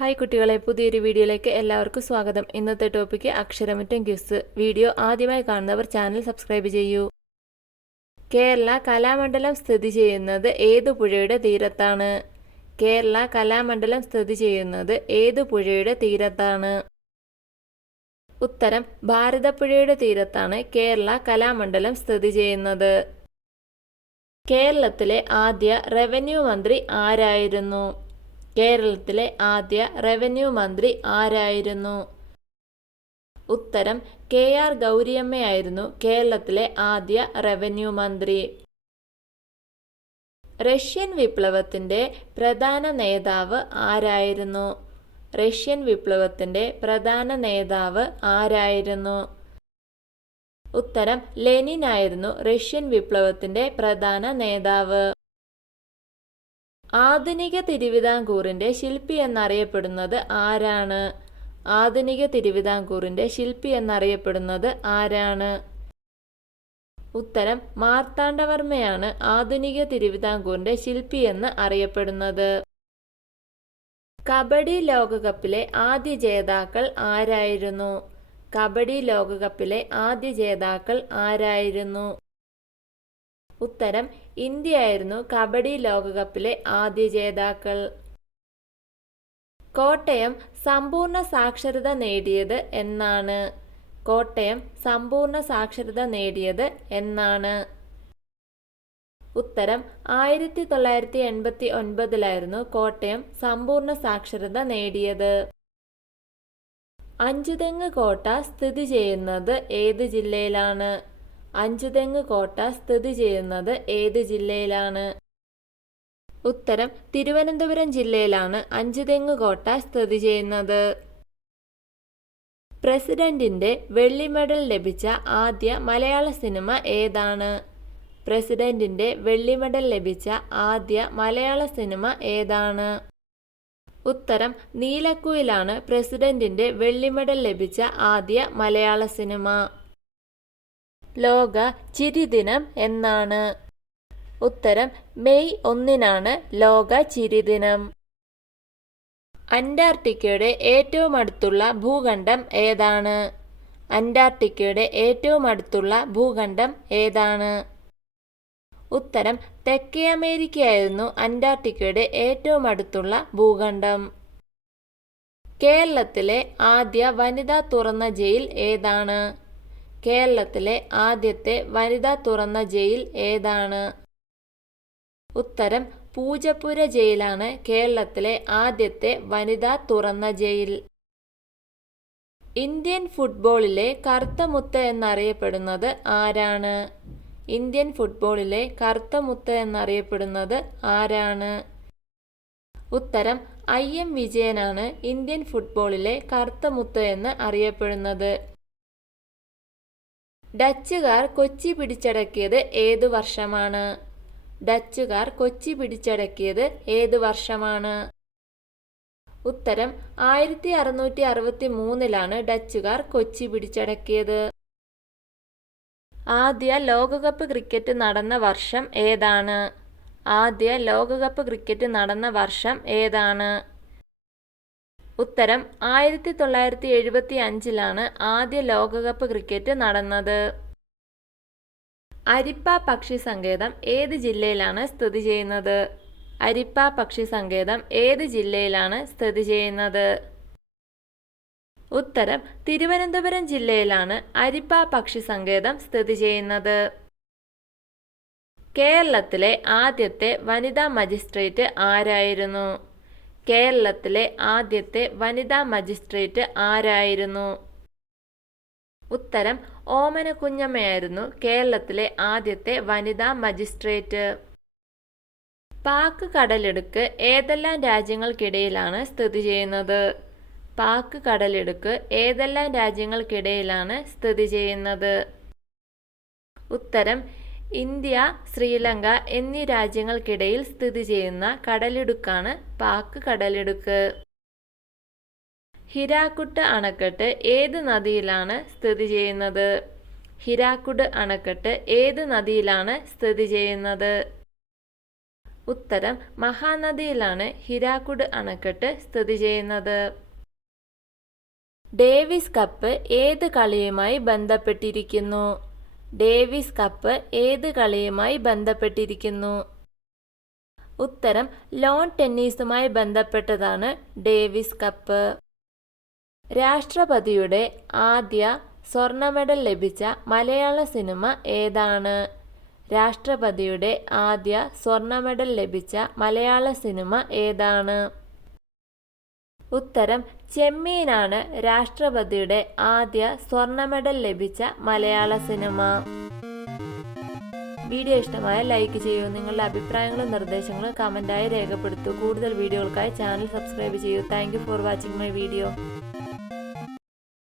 Hi കുട്ടികളെ പുതിയൊരു വീഡിയോയിലേക്ക് എല്ലാവർക്കും സ്വാഗതം. ഇന്നത്തെ ടോപ്പിക്ക് അക്ഷരമറ്റം ക്യൂസ് വീഡിയോ ആദ്യമായി കാണുന്നവർ ചാനൽ സബ്സ്ക്രൈബ് ചെയ്യൂ. കേരള കലാമണ്ഡലം സ്ഥിതി ചെയ്യുന്നത് ഏതു പുഴയുടെ തീരത്താണ്? കേരള കലാമണ്ഡലം സ്ഥിതി ചെയ്യുന്നത് ഏതു പുഴയുടെ തീരത്താണ്? ഉത്തരം ഭാരതപ്പുഴയുടെ തീരത്താണ് കേരള കലാമണ്ഡലം സ്ഥിതി ചെയ്യുന്നത്. കേരളത്തിലെ ആദ്യ റവന്യൂ മന്ത്രി ആരായിരുന്നു? കേരളത്തിലെ ആദ്യ റവന്യൂ മന്ത്രി ആരായിരുന്നു? ഉത്തരം കെ ആർ ഗൗരിയമ്മയായിരുന്നു കേരളത്തിലെ ആദ്യ റവന്യൂ മന്ത്രി. റഷ്യൻ വിപ്ലവത്തിന്റെ പ്രധാന നേതാവ് ആരായിരുന്നു? റഷ്യൻ വിപ്ലവത്തിന്റെ പ്രധാന നേതാവ് ആരായിരുന്നു? ഉത്തരം ലെനിൻ ആയിരുന്നു റഷ്യൻ വിപ്ലവത്തിന്റെ പ്രധാന നേതാവ്. ആധുനിക തിരുവിതാംകൂറിന്റെ ശില്പി എന്നറിയപ്പെടുന്നത് ആരാണ്? ആധുനിക തിരുവിതാംകൂറിന്റെ ശില്പി എന്നറിയപ്പെടുന്നത് ആരാണ്? ഉത്തരം മാർത്താണ്ഡവർമ്മയാണ് ആധുനിക തിരുവിതാംകൂറിന്റെ ശില്പി എന്ന് അറിയപ്പെടുന്നത്. കബഡി ലോകകപ്പിലെ ആദ്യ ജേതാക്കൾ ആരായിരുന്നു? കബഡി ലോകകപ്പിലെ ആദ്യ ജേതാക്കൾ ആരായിരുന്നു? ഉത്തരം ഇന്ത്യയായിരുന്നു കബഡി ലോകകപ്പിലെ ആദ്യ ജേതാക്കൾ. കോട്ടയം സമ്പൂർണ സാക്ഷരത നേടിയത് എന്നാണ്. കോട്ടയം സമ്പൂർണ സാക്ഷരത നേടിയത് എന്നാണ്. ഉത്തരം ആയിരത്തി തൊള്ളായിരത്തി എൺപത്തി ഒൻപതിലായിരുന്നു കോട്ടയം സമ്പൂർണ സാക്ഷരത നേടിയത്. അഞ്ചുതെങ്ങ് കോട്ട സ്ഥിതി ചെയ്യുന്നത് ഏത് ജില്ലയിലാണ്? അഞ്ചുതെങ്ങ് കോട്ട സ്ഥിതി ചെയ്യുന്നത് ഏത് ജില്ലയിലാണ്? ഉത്തരം തിരുവനന്തപുരം ജില്ലയിലാണ് അഞ്ചുതെങ്ങ് കോട്ട സ്ഥിതി ചെയ്യുന്നത്. പ്രസിഡന്റിന്റെ വെള്ളി മെഡൽ ലഭിച്ച ആദ്യ മലയാള സിനിമ ഏതാണ്? പ്രസിഡന്റിന്റെ വെള്ളി മെഡൽ ലഭിച്ച ആദ്യ മലയാള സിനിമ ഏതാണ്? ഉത്തരം നീലക്കുയിലാണ് പ്രസിഡന്റിന്റെ വെള്ളി മെഡൽ ലഭിച്ച ആദ്യ മലയാള സിനിമ. ലോക ചിരിദിനം എന്നാണ്. ഉത്തരം മെയ് ഒന്നിനാണ് ലോക ചിരിദിനം. അന്റാർട്ടിക്കയുടെ ഏറ്റവും അടുത്തുള്ള ഭൂഖണ്ഡം ഏതാണ്? അന്റാർട്ടിക്കയുടെ ഏറ്റവും അടുത്തുള്ള ഭൂഖണ്ഡം ഏതാണ്? ഉത്തരം തെക്കേ അമേരിക്കയായിരുന്നു അന്റാർട്ടിക്കയുടെ ഏറ്റവും അടുത്തുള്ള ഭൂഖണ്ഡം. കേരളത്തിലെ ആദ്യ വനിതാ തുറന്ന ജയിൽ ഏതാണ്? കേരളത്തിലെ ആദ്യത്തെ വനിതാ തുറന്ന ജയിൽ ഏതാണ്? ഉത്തരം പൂജപ്പുര ജയിലാണ് കേരളത്തിലെ ആദ്യത്തെ വനിതാ തുറന്ന ജയിൽ. ഇന്ത്യൻ ഫുട്ബോളിലെ കറുത്ത മുത്ത് എന്നറിയപ്പെടുന്നത് ആരാണ്? ഇന്ത്യൻ ഫുട്ബോളിലെ കറുത്ത മുത്ത് എന്നറിയപ്പെടുന്നത് ആരാണ്? ഉത്തരം ഐ എം വിജയനാണ് ഇന്ത്യൻ ഫുട്ബോളിലെ കറുത്ത മുത്ത് എന്ന് അറിയപ്പെടുന്നത്. ഡച്ചുകാർ കൊച്ചി പിടിച്ചടക്കിയത് ഏതു വർഷമാണ്? ഡച്ചുകാർ കൊച്ചി പിടിച്ചടക്കിയത് ഏതു വർഷമാണ്? ഉത്തരം ആയിരത്തി അറുന്നൂറ്റി അറുപത്തി മൂന്നിലാണ് ഡച്ചുകാർ കൊച്ചി പിടിച്ചടക്കിയത്. ആദ്യ ലോകകപ്പ് ക്രിക്കറ്റ് നടന്ന വർഷം ഏതാണ്? ആദ്യ ലോകകപ്പ് ക്രിക്കറ്റ് നടന്ന വർഷം ഏതാണ്? ഉത്തരം ആയിരത്തി തൊള്ളായിരത്തി എഴുപത്തി അഞ്ചിലാണ് ആദ്യ ലോകകപ്പ് ക്രിക്കറ്റ് നടന്നത്. അരിപ്പ പക്ഷി സങ്കേതം ഏത് ജില്ലയിലാണ് സ്ഥിതി ചെയ്യുന്നത്? അരിപ്പ പക്ഷി സങ്കേതം ഏത് ജില്ലയിലാണ് സ്ഥിതി ചെയ്യുന്നത്? ഉത്തരം തിരുവനന്തപുരം ജില്ലയിലാണ് അരിപ്പ പക്ഷി സങ്കേതം സ്ഥിതി ചെയ്യുന്നത്. കേരളത്തിലെ ആദ്യത്തെ വനിതാ മജിസ്ട്രേറ്റ് ആരായിരുന്നു? കേരളത്തിലെ ആദ്യത്തെ വനിതാ മജിസ്ട്രേറ്റ് ആരായിരുന്നു? ഉത്തരം ഓമന കുഞ്ഞമ്മയായിരുന്നു കേരളത്തിലെ ആദ്യത്തെ വനിതാ മജിസ്ട്രേറ്റ്. പാക്ക് കടലിടുക്ക് ഏതെല്ലാം രാജ്യങ്ങൾക്കിടയിലാണ് സ്ഥിതി ചെയ്യുന്നത്? പാക്ക് കടലിടുക്ക് ഏതെല്ലാം രാജ്യങ്ങൾക്കിടയിലാണ് സ്ഥിതി ചെയ്യുന്നത്? ഉത്തരം ഇന്ത്യ ശ്രീലങ്ക എന്നീ രാജ്യങ്ങൾക്കിടയിൽ സ്ഥിതി ചെയ്യുന്ന കടലിടുക്കാണ് പാക്ക് കടലിടുക്ക്. ഹിരാക്കുട്ട് അണക്കെട്ട് ഏത് നദിയിലാണ് സ്ഥിതി ചെയ്യുന്നത്? ഹിരാക്കുട് അണക്കെട്ട് ഏത് നദിയിലാണ് സ്ഥിതി ചെയ്യുന്നത്? ഉത്തരം മഹാനദിയിലാണ് ഹിരാക്കുട് അണക്കെട്ട് സ്ഥിതി ചെയ്യുന്നത്. ഡേവിസ് കപ്പ് ഏത് കളിയുമായി ബന്ധപ്പെട്ടിരിക്കുന്നു? ഡേവിസ് കപ്പ് ഏത് കളിയുമായി ബന്ധപ്പെട്ടിരിക്കുന്നു? ഉത്തരം ലോൺ ടെന്നീസുമായി ബന്ധപ്പെട്ടതാണ് ഡേവിസ് കപ്പ്. രാഷ്ട്രപതിയുടെ ആദ്യ സ്വർണ മെഡൽ ലഭിച്ച മലയാള സിനിമ ഏതാണ്? രാഷ്ട്രപതിയുടെ ആദ്യ സ്വർണ മെഡൽ ലഭിച്ച മലയാള സിനിമ ഏതാണ്? ഉത്തരം ചെമ്മീനാണ് രാഷ്ട്രപതിയുടെ ആദ്യ സ്വർണ മെഡൽ ലഭിച്ച മലയാള സിനിമ. വീഡിയോ ഇഷ്ടമായ ലൈക്ക് ചെയ്യൂ. നിങ്ങളുടെ അഭിപ്രായങ്ങളും നിർദ്ദേശങ്ങളും കമന്റായി രേഖപ്പെടുത്തൂ. കൂടുതൽ വീഡിയോകൾക്കായി ചാനൽ സബ്സ്ക്രൈബ് ചെയ്യൂ. Thank for watching my video